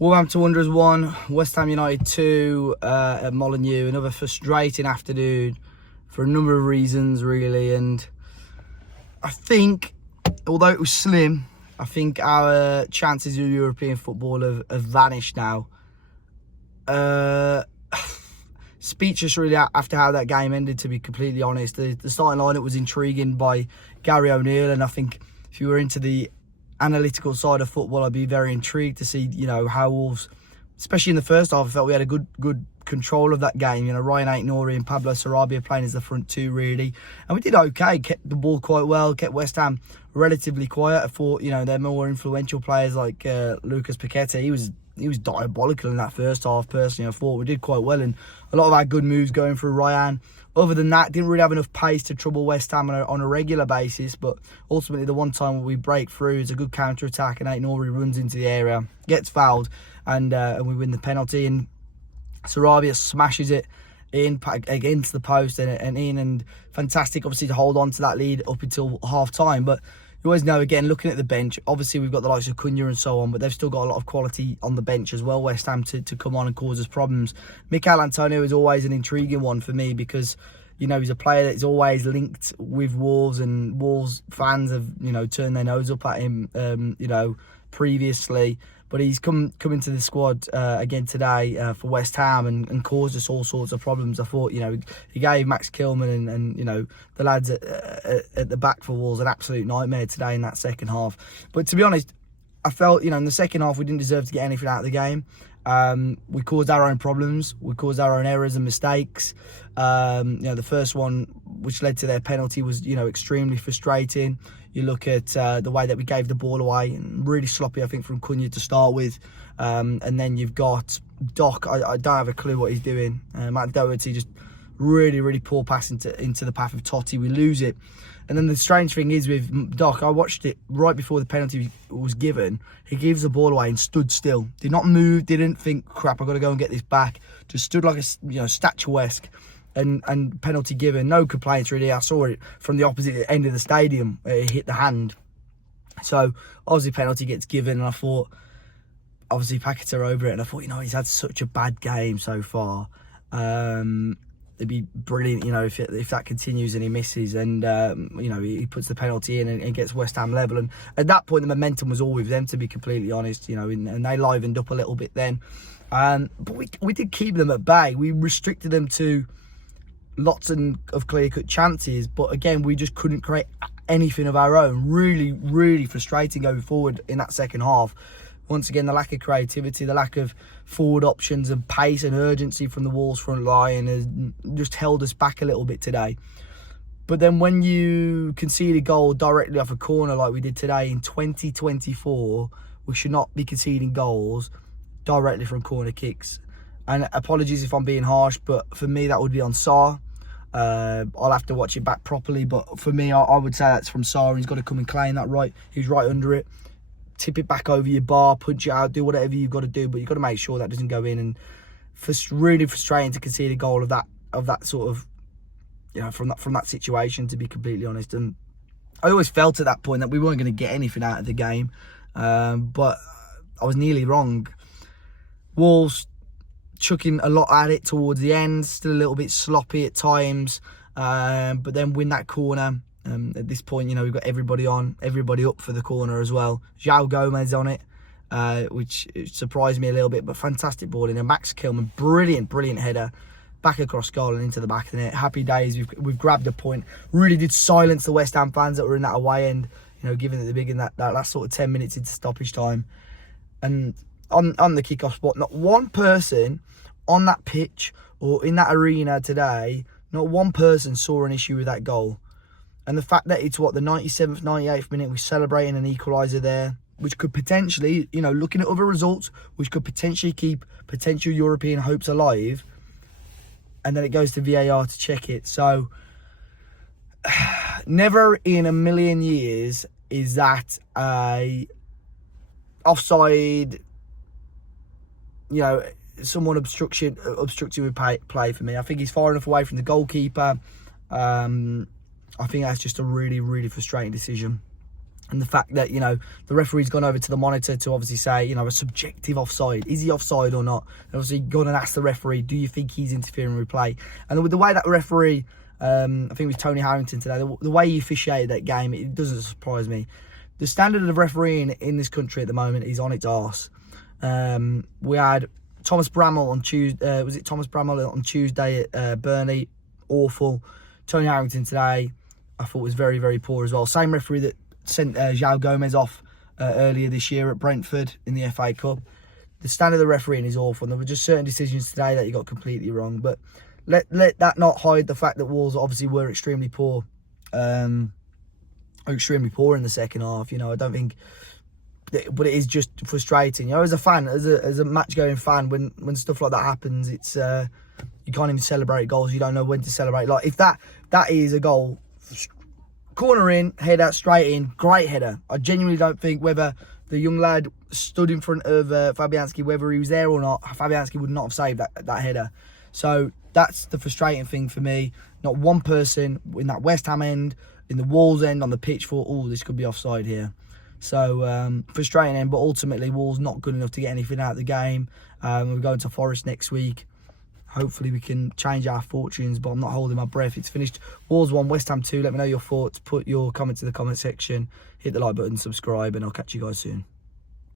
Wolverhampton Wanderers 1, West Ham United 2 at Molineux. Another frustrating afternoon for a number of reasons, really. And I think, although it was slim, I think our chances of European football have vanished now. Speechless, really, after how that game ended, to be completely honest. The starting lineup was intriguing by Gary O'Neill, and I think if you were into the analytical side of football, I'd be very intrigued to see, how Wolves, especially in the first half, I felt we had a good control of that game. Ryan Aït-Nouri and Pablo Sarabia playing as the front two, really. And we did okay, kept the ball quite well, kept West Ham relatively quiet. I thought, their more influential players like Lucas Paqueta, he was diabolical in that first half, personally. I thought we did quite well, and a lot of our good moves going through Ryan. Other than that, didn't really have enough pace to trouble West Ham on a regular basis, but ultimately the one time we break through is a good counter-attack, and Aït-Nouri runs into the area, gets fouled, and we win the penalty, and Sarabia smashes it in against the post and in, and fantastic, obviously, to hold on to that lead up until half-time. But you always know, again, looking at the bench, obviously we've got the likes of Cunha and so on, but they've still got a lot of quality on the bench as well, West Ham, to come on and cause us problems. Mikel Antonio is always an intriguing one for me because, he's a player that's always linked with Wolves, and Wolves fans have, turned their nose up at him, previously. But he's come into the squad again today for West Ham and caused us all sorts of problems. I thought, he gave Max Kilman and the lads at the back for Wolves an absolute nightmare today in that second half. But to be honest, I felt, in the second half we didn't deserve to get anything out of the game. We caused our own problems. We caused our own errors and mistakes. The first one, which led to their penalty, was, extremely frustrating. You look at the way that we gave the ball away, and really sloppy, I think, from Cunha to start with. And then you've got Doc. I don't have a clue what he's doing. Matt Doherty, just really, really poor pass into the path of Totti. We lose it. And then the strange thing is with Doc, I watched it right before the penalty was given. He gives the ball away and stood still. Did not move, didn't think, crap, I've got to go and get this back. Just stood like a statuesque. And penalty given, no complaints really. I saw it from the opposite end of the stadium. It hit the hand. So obviously penalty gets given, and I thought, obviously Paqueta over it, and I thought, he's had such a bad game so far. It'd be brilliant, if that continues and he misses, and he puts the penalty in and gets West Ham level. And at that point, the momentum was all with them, to be completely honest. And they livened up a little bit then. But we did keep them at bay. We restricted them to lots of clear-cut chances, but again, we just couldn't create anything of our own. Really, really frustrating going forward in that second half. Once again, the lack of creativity, the lack of forward options and pace and urgency from the Wolves front line has just held us back a little bit today. But then when you concede a goal directly off a corner like we did today in 2024, we should not be conceding goals directly from corner kicks. And apologies if I'm being harsh, but for me, that would be on Sarr. I'll have to watch it back properly, but for me, I would say that's from Sarr. He's got to come and claim that right. He's right under it. Tip it back over your bar, punch it out, do whatever you've got to do, but you've got to make sure that doesn't go in. And really frustrating to concede a goal of that sort of, from that situation, to be completely honest. And I always felt at that point that we weren't going to get anything out of the game, but I was nearly wrong. Wolves chucking a lot at it towards the end, still a little bit sloppy at times, but then win that corner. At this point, we've got everybody up for the corner as well. João Gomez on it, which surprised me a little bit, but fantastic ball in. And Max Kilman, brilliant header, back across goal and into the back of the net. Happy days, we've grabbed a point. Really did silence the West Ham fans that were in that away end, given at the beginning that last sort of 10 minutes into stoppage time. And on the kickoff spot, not one person on that pitch or in that arena today, not one person saw an issue with that goal. And the fact that it's the 97th, 98th minute, we're celebrating an equaliser there, which could potentially, looking at other results, which could potentially keep potential European hopes alive. And then it goes to VAR to check it. So never in a million years is that a offside, someone obstructing with play for me. I think he's far enough away from the goalkeeper. I think that's just a really, really frustrating decision. And the fact that, you know, the referee's gone over to the monitor to obviously say, you know, a subjective offside. Is he offside or not? And obviously gone and asked the referee, do you think he's interfering with play? And with the way that referee, I think it was Tony Harrington today, the way he officiated that game, it doesn't surprise me. The standard of refereeing in this country at the moment is on its arse. We had Thomas Bramall on Tuesday. Was it Thomas Bramall on Tuesday at Burnley? Awful. Tony Harrington today, I thought was very, very poor as well. Same referee that sent João Gomez off earlier this year at Brentford in the FA Cup. The standard of the refereeing is awful. And there were just certain decisions today that he got completely wrong. But let that not hide the fact that Wolves obviously were extremely poor. Extremely poor in the second half. You know, I don't think, but it is just frustrating. You know, as a fan, as a match-going fan, when stuff like that happens, it's you can't even celebrate goals. You don't know when to celebrate. Like if that is a goal, corner in, header straight in, great header. I genuinely don't think whether the young lad stood in front of Fabianski, whether he was there or not, Fabianski would not have saved that header. So that's the frustrating thing for me. Not one person in that West Ham end, in the Wolves end on the pitch thought, oh, this could be offside here. So frustrating end, but ultimately Wolves not good enough to get anything out of the game. We're going to Forest next week. Hopefully we can change our fortunes, but I'm not holding my breath. It's finished. Wolves 1, West Ham 2. Let me know your thoughts. Put your comments in the comment section. Hit the like button, subscribe, and I'll catch you guys soon.